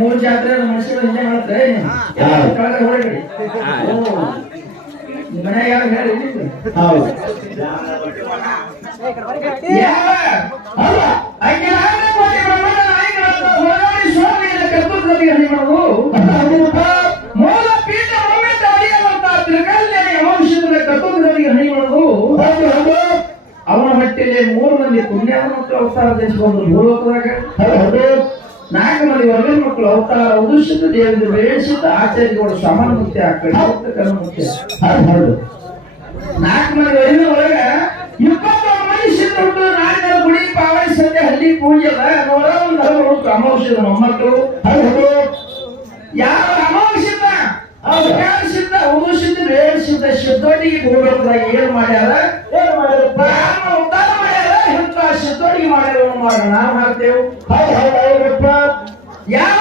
ಮೂರು ಜಾತ್ರೆ ಮನುಷ್ಯರು ಹಿಂದೆ ಮಾಡ್ತಾರೆ ಹೊರಗಡೆ ಮನೆಯಾಗ ಯಾರು ಹೇಳಿ ಮೂಲ ಪೀಠ ವಂಶದ ಕರ್ತವ್ಯಗಳಿಗೆ ಹಣಿ ಮಾಡೋದು ಅವನ ಮಟ್ಟಿಗೆ 3 ಮಂದಿ ಪುಣ್ಯಾದ ಮಕ್ಕಳು ಅವತಾರ ಧರಿಸಿಕೊಂಡು ಭೂಲೋಕದಾಗ 4 ಮಂದಿ ವರ್ಗದ ಮಕ್ಕಳು ಅವತಾರ ಉದುಷಿತ ದೇವರಿಗೆ ಬೇಯಿಸಿದ ಆಚಾರ್ಯಗಳು ಸಮಾನ ಮುಕ್ತಿ ಆಗ್ತದೆ ಮುಕ್ತಿ 4 ಮಂದಿ ವರಿನ ಒಳಗ 21 ಮಂದಿ ಸಿದ್ಧರು 4 ಗುಡಿ ಪಾವಳಿ ಸಂತೆ ಹಳ್ಳಿ ಪೂಜೆ 101 ಅಮಾವಾಸ್ಯದ ಮೊಮ್ಮಕ್ಕಳು ಯಾರು ಅಮಾವಾಸ್ಯದ ಸಿದ್ಧ ಉದುಷಿತ ಬೇಯಿಸಿದ ಸಿದ್ಧೋಟಿಗೆ ಭೂಲೋಕದಾಗ ಏನ್ ಮಾಡ್ಯಾರ ಉದ್ಧಾರ ಮಾಡ್ಯಾರ ಇಂಥ ಸಿದ್ಧೋಟಿಗೆ ಮಾಡ್ಯಾರ ಮಾಡೋಣ ನಾವು ಮಾಡ್ತೇವೆ ಯಾವ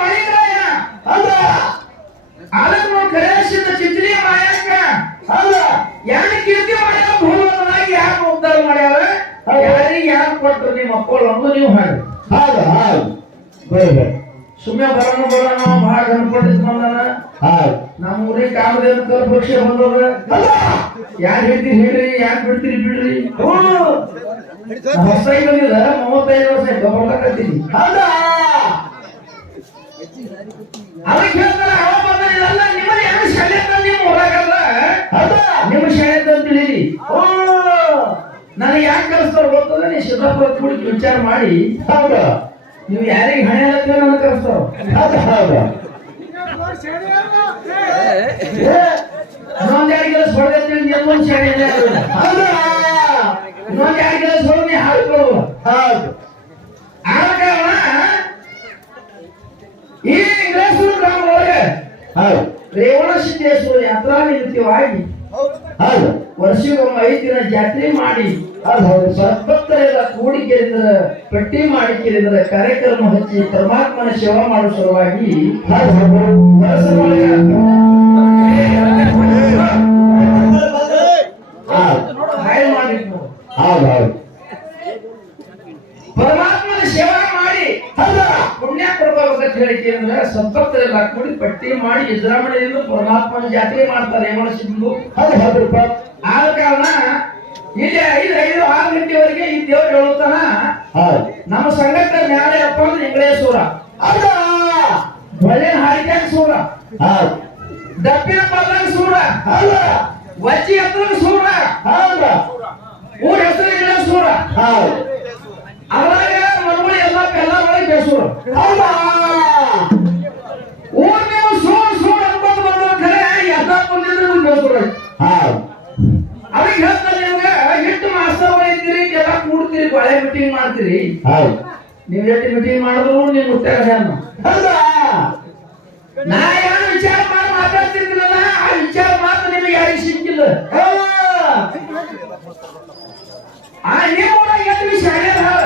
ಮಣಿಗ್ರಾಯ ಅಲ್ಲ ಅದನ್ನು ಕರೆಸಿದ ಚಿತ್ರೀಯ ಮಾಯಕ್ಕ ಅಲ್ಲ ಯಾರು ಕೀರ್ತಿ ಮಾಡ್ಯಾರ ಭೂಲೋಕದಾಗ ಯಾರು ಉದ್ಧಾರ ಮಾಡ್ಯಾರ ಯಾರಿಗೆ ಯಾರು ಕೊಟ್ಟರು ನಿಮ್ಮ ಮಕ್ಕಳು ಅಂದು ನೀವು ಹಾಡು ಹೌದು ಸುಮ್ಮನೆ ಬರೋಣ ಬಹಳ ಗಣಪತಿ ಬಂದಾನ ನಮ್ಮ ಊರಿಗೆ ಕಾಮದೇವ ಪರೀಕ್ಷೆ ಬಂದದ ಯಾರು ಹೇಳ್ತೀರಿ ಹೇಳ್ರಿ ಯಾರು ಬಿಡ್ತೀರಿ ಬಿಡ್ರಿ ಹೊಸಾಗಿ ಬಂದಿದ 35 ವರ್ಷ ಬರ್ಲಕತ್ತೀನಿ ಅದಕ್ಕೆ ಹೇಳ್ತಾರೆ ಅವ ಬಂದಿಲ್ಲ ನಿಮ್ಮ ಯಾವ ಶಾಲೆ ನಿಮ್ಮ ಊರಾಗಲ್ಲ ನಿಮ್ಮ ಶಾಲೆ ಅಂತ ತಿಳಿರಿ ನನಗೆ ಯಾಕೆ ಕಲಿಸ್ತಾರ ಗೊತ್ತದ ನೀ ಸಿದ್ದಾಪುರ ಕೂಡಿ ವಿಚಾರ ಮಾಡಿ ಹೌದಾ ನೀವು ಯಾರಿಗೆ ಹಣೆ ಹಾಕ್ತೀರ ನನಗೆ ಕಲಿಸ್ತಾರ ಇನ್ನೊಂದು 2 ಕೆಲಸ ಹೊಡೆದ ಇನ್ನೊಂದು ಶಾಲೆ ಇನ್ನೊಂದು 2 ಕೆಲಸ ಹೊಡೆದು ನೀ ಹಾಡ್ಕೊಳ್ಳುವ ಹೌದು ಆಗ ಈ ಇಂಗ್ಲೇಶ್ವರ ಗ್ರಾಮ ಒಳಗೆ ರೇವಣ ಸಿದ್ದೇಶ್ವರ ಯಾತ್ರಾ ನಿಮಿತ್ತವಾಗಿ ವರ್ಷಕ್ಕೊಮ್ಮೆ 5 ದಿನ ಜಾತ್ರೆ ಮಾಡಿ ಸದ್ಭಕ್ತರೆಲ್ಲ ಕೂಡಿಕೆಯಿಂದ ಪಟ್ಟಿ ಮಾಡಿಕೆಯಿಂದ ಕಾರ್ಯಕ್ರಮ ಹಚ್ಚಿ ಪರಮಾತ್ಮನ ಸೇವಾ ಮಾಡುವ ಸಲುವಾಗಿ ಪರಮಾತ್ಮನ ಸೇವಾ ಮಾಡಿ ಪುಣ್ಯ ಕೊಡಬೇಕಂತ ಹೇಳಿಕೆಯಿಂದ ಸಂಪತ್ತರೆಲ್ಲ ಕೂಡಿ ಪಟ್ಟಿ ಮಾಡಿ ವಿಜೃಂಭಣೆಯಿಂದ ಪರಮಾತ್ಮನ ಜಾತ್ರೆ ಮಾಡ್ತಾರೆ ಸಿಂಧು ಆದ ಕಾರಣ ಇಲ್ಲಿ 5-6 ಗಂಟೆವರೆಗೆ ಈ ದೇವರು ಹೇಳುತ್ತಾನ ನಮ್ಮ ಸಂಘಟನೆ ನ್ಯಾಯಪ್ಪ ಅಂದ್ರೆ ಇಂಗ್ಲೇಶ್ವರ ಅಲ್ಲ ಬಳೆನ ಹಾರಿಕೆ ಸೂರ ದಪ್ಪಿನ ಪಲ್ಲಾಗ ಸೂರ ಅಲ್ಲ ವಜ್ಜಿ ಹತ್ರ ಸೂರ ಊರ ಹೆಸರು ಇಂಗ್ಲೇಶ್ವರ ಅದ್ರಾಗ ಮರುಳಿ ಎಲ್ಲ ಒಳಗೆ ಬೇಸೂರ ಊರ್ ನೀವು ಸೂರ್ ಅನ್ಕೊಂಡು ಬಂದ ಖರೆ ಎಲ್ಲ ಬಂದಿದ್ರೆ ಬೇಸೂರ ಅದಕ್ಕೆ ಹೇಳ್ತಾರೆ ನಿಮ್ಗೆ ಎಷ್ಟು ಮಾಸ್ತರ್ ಇದ್ದೀರಿ ಎಲ್ಲ ಕೂಡ್ತೀರಿ ಬಳೆ ಮೀಟಿಂಗ್ ಮಾಡ್ತೀರಿ ನೀವ್ ಎಷ್ಟು ಮೀಟಿಂಗ್ ಮಾಡಿದ್ರು ನೀವು ಮುಟ್ಟಾಗ ನಾ ಏನು ವಿಚಾರ ಮಾಡಿ ಮಾತಾಡ್ತಿರ್ತೀರಲ್ಲ ಆ ವಿಚಾರ ಮಾತ್ರ ನಿಮಗೆ ಯಾರಿಗೆ ಸಿಕ್ಕಿಲ್ಲ ನಿಮ್ಮ ಊರಾಗ ಎಷ್ಟು ವಿಷಯ ಹಾಳ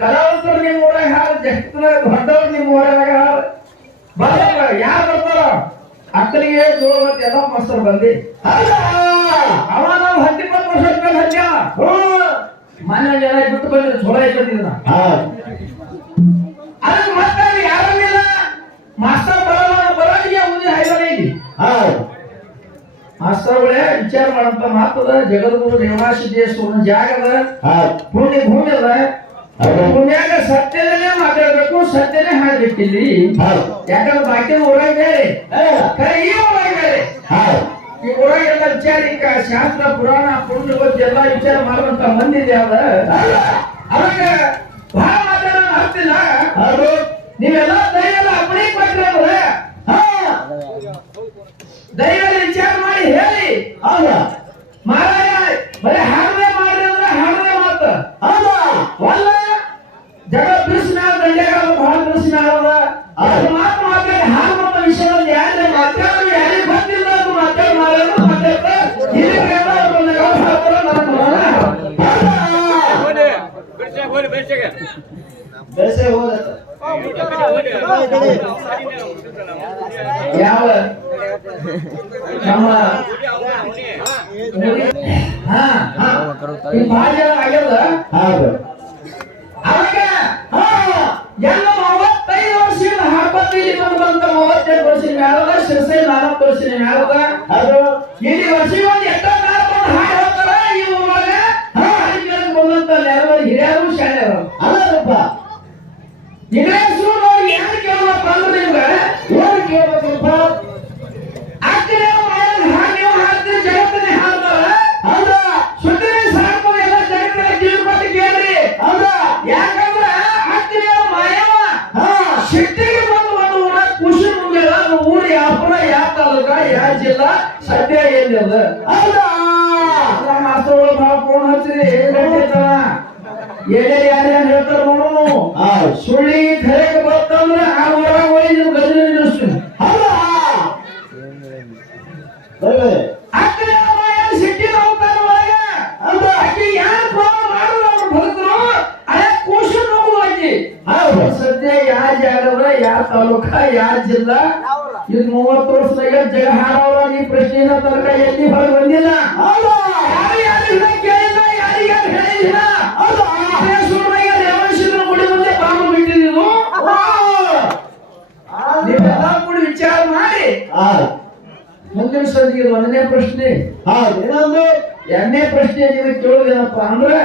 ಕಲಾವಂತರು ನಿಮ್ಮ ಊರಾಗ ಹಾಳ ಜಸ್ಟ್ ದೊಡ್ಡವ್ರು ನಿಮ್ಮ ಊರಾಗ ಹಾಳ ಬರ ಯಾರು ಬರ್ತಾರ ಅಕ್ಕಲಿಗೆ ಜೋಳವತ್ತು ಎಲ್ಲ ಮಾಸ್ತರ್ ಬಂದಿ ಅವ ನಾವು 10-20 ವರ್ಷ ಮೇಲೆ ಹಚ್ಚ ಮನೆ ಜನ ಬಿಟ್ಟು ಬಂದಿದ್ರು ಚೋಳ ಇಟ್ಟಿದ್ದ ಅದಕ್ಕೆ ಮತ್ತೆ ಯಾರನ್ನಿಲ್ಲ ಮಾಸ್ತರ್ ಬರೋದಿಗೆ ಮುಂದೆ ಹೈವನೇ ಇದೆ ಮಾಸ್ತರ್ಗಳೇ ವಿಚಾರ ಮಾಡಂತ ಮಾತದ ಜಗದ್ಗುರು ರೇವಣಸಿದ್ದೇಶ್ವರನ ಜಾಗದ ಪುಣ್ಯ ಭೂಮಿ ಅದ ಪುಣ್ಯಾಗ ಸತ್ಯನೇ ಮಾತಾಡ್ಬೇಕು ಸತ್ಯನೇ ಹಾಡ್ಬೇಕಿಲ್ಲಿ ಯಾಕಂದ್ರೆ ಬಾಕಿ ಊರಾಗ ಬೇರೆ ಈ ಊರಾಗ ಬೇರೆ ಈ ಊರಾಗ ಎಲ್ಲ ವಿಚಾರಿಕ ಶಾಸ್ತ್ರ ಪುರಾಣ ಪುಣ್ಯ ಬಗ್ಗೆ ಎಲ್ಲ ವಿಚಾರ ಮಾಡುವಂತ ಮಂದಿ ಇದೆ ಅದ ಅವಾಗ ಬಹಳ ಮಾತಾಡೋಣ ಆಗ್ತಿಲ್ಲ ನೀವೆಲ್ಲ ದಯೆಲ್ಲ ಅಪ್ಪಣೆ ಕೊಟ್ಟಿದ್ರೆ ದಯೆಲ್ಲ ವಿಚಾರ ಮಾಡಿ ಹೇಳಿ ಹೌದ ಮಹಾರಾಯ ಬರೀ ಹಾಡದೆ ಮಾಡ್ರಿ ಅಂದ್ರೆ ಹಾಡದೆ ಮಾತ ಹೌದ ಒಲ್ಲ ಜಗ ಬಿರುಸಿನ ದಂಡೆಗಾಲ ಬಹಳ ಬಿರುಸಿನ ಅದ್ರ ಮಾತು ಮಾತಾಡಿ ಹಾಡುವಂತ ವಿಷಯದಲ್ಲಿ ಯಾರೇ ಮಾತಾಡೋದು ಯಾರಿಗೆ ಬಂದಿಲ್ಲ ಅದು ಮಾತಾಡಿ ಮಾಡೋದು ಮಾತಾಡ್ತಾರೆ ಯಾವ ನಮ್ಮ ನಮ್ಮ ಹಾ ಈ ಭಾಳ ಜನ ಆಗ್ಯದ ಹೌದು ಅವಾಗ ಎಲ್ಲ 35 ವರ್ಷದಿಂದ ಹಾಡ್ಬತ್ತೀವಿ ಬಂತ 38 ವರ್ಷದ ಮ್ಯಾಲದ ಶಿರಸೈ 40 ವರ್ಷದ ಮ್ಯಾಲದ ಅದು ಇಲ್ಲಿ ವರ್ಷಿಗೆ ಒಂದು ಎಟ್ಟ ಹಾಡು ಹೇಳ್ತಾರ ಈ ಊರಾಗ ಬಂದಂತ ಹಿರಿಯರು ಶಾಲೆಯರು ಅಲ್ಲಪ್ಪ ಇಂಗ್ಲೇಷರು ನೋಡಿ ಏನು ಕೇಳಪ್ಪ ಅಂದ್ರೆ ನಿಮ್ಗೆ ಏನು ಕೇಳ್ಬೇಕಪ್ಪ ಅಕ್ಕರೆ ಹಾಡು ನೀವು ಹಾಡ್ತೀರಿ ಜಗತ್ತನ್ನೇ ಹಾಡ್ತಾರ ಹೌದಾ ಸುದ್ದಿನೇ ಸಾಕು ಎಲ್ಲ ಜಗತ್ತಿನ ಕಿವಿಪಟ್ಟು ಕೇಳ್ರಿ ಹೌದಾ ಯಾಕಂದ್ರ ಅಕ್ಕರೆ ಮಾಯವ ಹಾ ಸಿಟ್ಟಿಗೆ ಬಂದು ಒಂದು ಊರ ಖುಷಿ ಮುಗಿಯಲ್ಲ ಅದು ಊರು ಯಾಪುರ ಯಾವ ತಾಲೂಕ ಯಾವ ಜಿಲ್ಲಾ ಸದ್ಯ ಏನಿಲ್ಲ ಹೌದಾ ಮಾಸ್ತರ್ಗಳು ಬಹಳ ಫೋನ್ ಹಚ್ಚಿರಿ ಏನೇ ಯಾರ್ಯಾರು ಹೇಳ್ತಾರ ನೋಡು ಸುಳ್ಳಿ ಖರೆಗೆ ಬರ್ತಂದ್ರ ಆ ಹೊರಗೆ ಹೋಗಿ ನೀವು ಗಜನಿ ನಿಲ್ಲಿಸ್ತೀನಿ ಹೌದಾ ಅಕ್ಕರೆ ಸಿಟ್ಟಿನ ಹೋಗ್ತಾರ ಒಳಗೆ ಹೌದಾ ಆಕಿ ಯಾರು ಫೋನ್ ಮಾಡಿದ್ರು ಅವ್ರು ಬದುಕರು ಅದೇ ಖುಷಿ ನೋವು ಆಕಿ ಹೌದು ಸದ್ಯ ಯಾವ ಜಾಗದ ಯಾವ ತಾಲೂಕ ಯಾವ ಜಿಲ್ಲಾ ಇದು 30 ವರ್ಷದಾಗ ಜಗ ಹಾಡೋರ ಈ ಪ್ರಶ್ನೆನ ತನಕ ಎಲ್ಲಿ ಹೊರಗೆ ಬಂದಿಲ್ಲ ಹೌದಾ ಯಾರಿಗಾರು ಕೇಳಿಲ್ಲ ಯಾರಿಗಾರು ಹೇಳಿಲ್ಲ ಗುಡಿ ಮುಂದೆ ಬಾಂಬು ಬಿಟ್ಟಿದ್ದು ನೀವೆಲ್ಲ ಕೂಡಿ ವಿಚಾರ ಮಾಡಿ ಮುಂದಿನ ಸಂದಿಗೆ ಒಂದನೇ ಪ್ರಶ್ನೆ ಹೌದು ಏನಂದ್ರೆ ಎರಡನೇ ಪ್ರಶ್ನೆ ನೀವು ಕೇಳೋದೇನಪ್ಪ ಅಂದ್ರೆ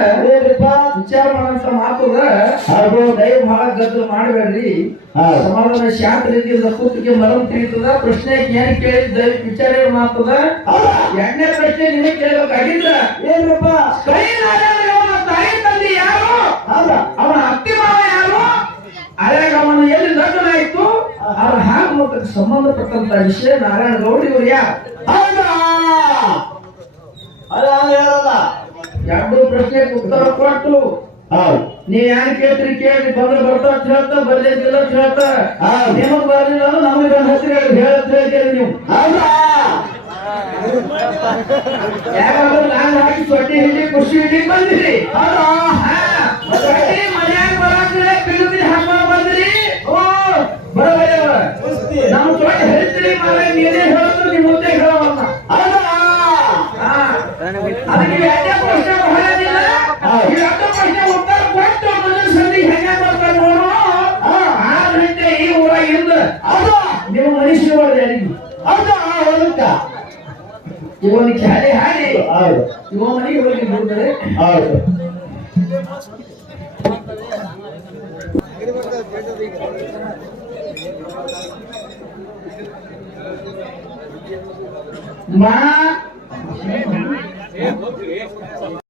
ವಿಚಾರ ಮಾಡಂತ ಮಾತದ ಹೌದು ದಯ ಬಹಳ ಗದ್ದಲ ಮಾಡಬೇಡ್ರಿ ಸಮಾಧಾನ ಶಾಂತ ರೀತಿಯಿಂದ ಕೂತಿಗೆ ಮರಂ ತಿಳಿತದ ಪ್ರಶ್ನೆ ಏನ್ ಕೇಳಿದ ದಯವಿಟ್ಟು ವಿಚಾರ ಮಾತದ ಎರಡನೇ ಪ್ರಶ್ನೆ ನಿಮಗೆ ಕೇಳಬೇಕಾಗಿದ್ರ ಏನಪ್ಪ ಕೈ ಅವನ ತಾಯಿ ತಂದೆ ಯಾರು ಅವನ ಅತ್ತಿ ಮಾವ ಯಾರು ಅದಾಗ ಅವನು ಎಲ್ಲಿ ಲಗ್ನ ಆಯ್ತು ಅವ್ರ ಹಾಗೆ ಸಂಬಂಧಪಟ್ಟಂತ ವಿಷಯ ನಾರಾಯಣ ಗೌಡ ಇವರು ಯಾರು ಹೌದಾ ಅಲ್ಲ ಹೇಳಲ್ಲ ಎರಡು ಪ್ರಶ್ನೆಗೆ ಉತ್ತರ ಕೊಟ್ಟು ಹೌದು ನೀವ್ ಯಾರು ಕೇಳ್ತೀರಿ ಕೇಳಿ ಬಂದ್ರೆ ಬರ್ತಾ ಅಂತ ಹೇಳ್ತಾ ಬರ್ಲಿಕ್ಕಿಲ್ಲ ಅಂತ ಹೇಳ್ತಾ ನಿಮಗ್ ಬರ್ಲಿಲ್ಲ ಅಂದ್ರೆ ನಮಗೆ ಬಂದ ಹೆಸರು ಹೇಳತ್ ಹೇಳ್ತೀರಿ ನೀವು ಹೌದಾ ಯಾಕಂದ್ರೆ ನಾನು ಹಾಕಿ ಸೊಟ್ಟಿ ಹಿಡಿ ಖುಷಿ ಹಿಡಿ ಬಂದಿರಿ ಹೌದಾ ಸೊಟ್ಟಿ ಮನ್ಯಾಗ ಬರಾಕ್ರೆ ಪಿಳುತಿ ಹಾಕೊಂಡ್ ಬಂದ್ರಿ ಓ ಬರಬರ ನಮ್ಮ ಸೊಟ್ಟಿ ಹೇಳ್ತೀರಿ ಮನೆ ನೀನೇ ಹೇಳಿದ್ರು ನಿಮ್ಮ ಮುಂದೆ ಹೇಳವಲ್ಲ ಹೌದಾ ಅದಕ್ಕೆ ಎರಡನೇ ಪ್ರಶ್ನೆ ಬಹಳದಿಲ್ಲ ಈ ಎರಡು ಪ್ರಶ್ನೆ ಉತ್ತರ ಕೊಟ್ಟು ಮುಂದಿನ ಸಂಧಿ ಹೆಂಗ ಬರ್ತಾರೆ ನೋಡು 6 ಗಂಟೆ ಈ ಊರಾಗಿಂದ ಹೌದಾ ನೀವು ಮನುಷ್ಯ ಬರ್ದೆ ಯಾರಿಗೂ ಹೌದಾ ಹೌದಾ ಇವನಿಗೆ ಖ್ಯಾಲಿ ಹಾಡಿ ಹೌದು ಇವ ಮನೆಗೆ ಹೋಗಿ ಬಿಡ್ತಾರೆ ಹೌದು ಮಾ